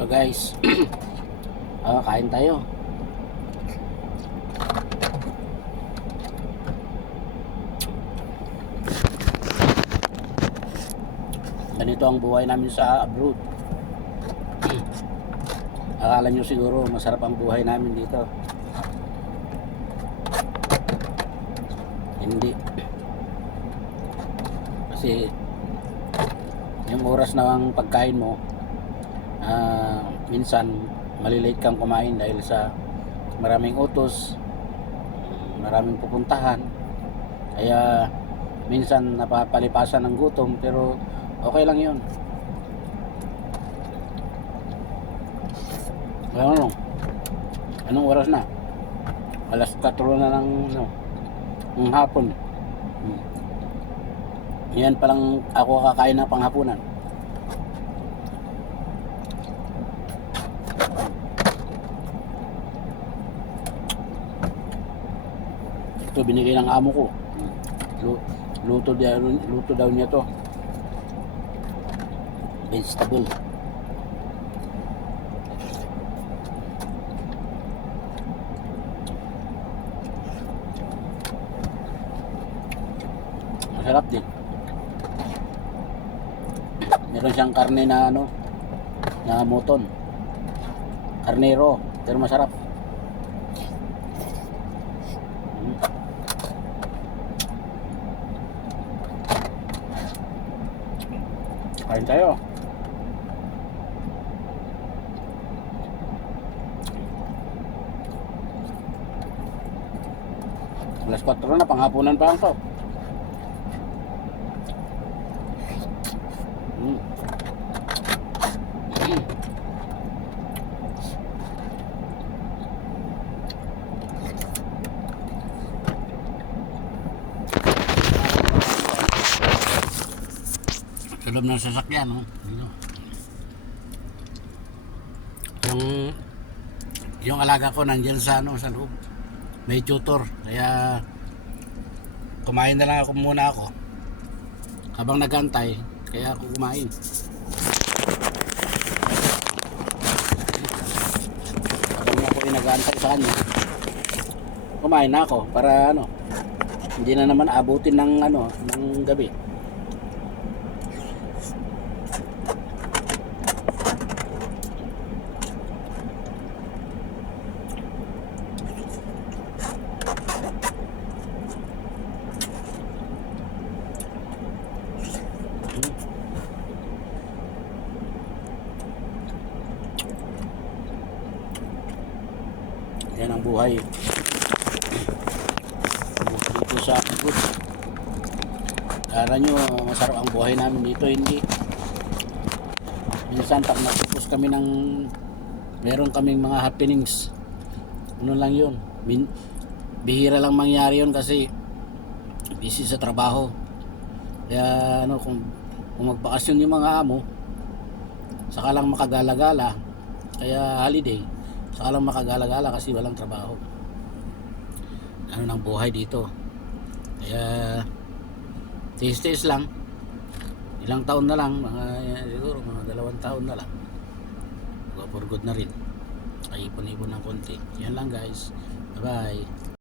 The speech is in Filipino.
So guys, kain tayo. Ganito ang buhay namin sa abroad. Akala nyo siguro masarap ang buhay namin dito. Hindi. Kasi yung oras ng pagkain mo, minsan malilate kang kumain dahil sa maraming utos, maraming pupuntahan, kaya minsan napapalipasan ng gutom, pero okay lang yun. Anong oras na? Alas 4 na ng hapon. Yan palang ako kakain ng panghapunan. Ito binigay ng amo ko. Luto daw niya to. Vegetable. Masarap din. Meron siyang karne na na moton. Karnero, pero masarap. Kain tayo. Alas 4 na, panghapunan pa lang to. Sa loob ng sasakyan, yung alaga ko nandiyan sa sa loob. May tutor, kaya kumain na lang ako habang nagantay, kaya ako kumain. Habang ako nag-aantay sa kanya, kumain na ako para hindi na naman abutin ng gabi. Yan ang buhay dito sa abroad. Kala nyo masarap ang buhay namin dito, hindi. Minsan pag natapos kami meron kaming mga happenings, lang yun, bihira lang mangyari yun kasi busy sa trabaho. Kaya kung magbakasyon yung mga amo, saka lang makagala-gala, kaya holiday, saka lang makagala-gala kasi walang trabaho. Ng buhay dito. Kaya tiis-tiis lang. Ilang taon na lang, siguro mga 2 taon na lang, go for good na rin. Ay ipon-ipon ng konti. Yan lang guys. Bye bye.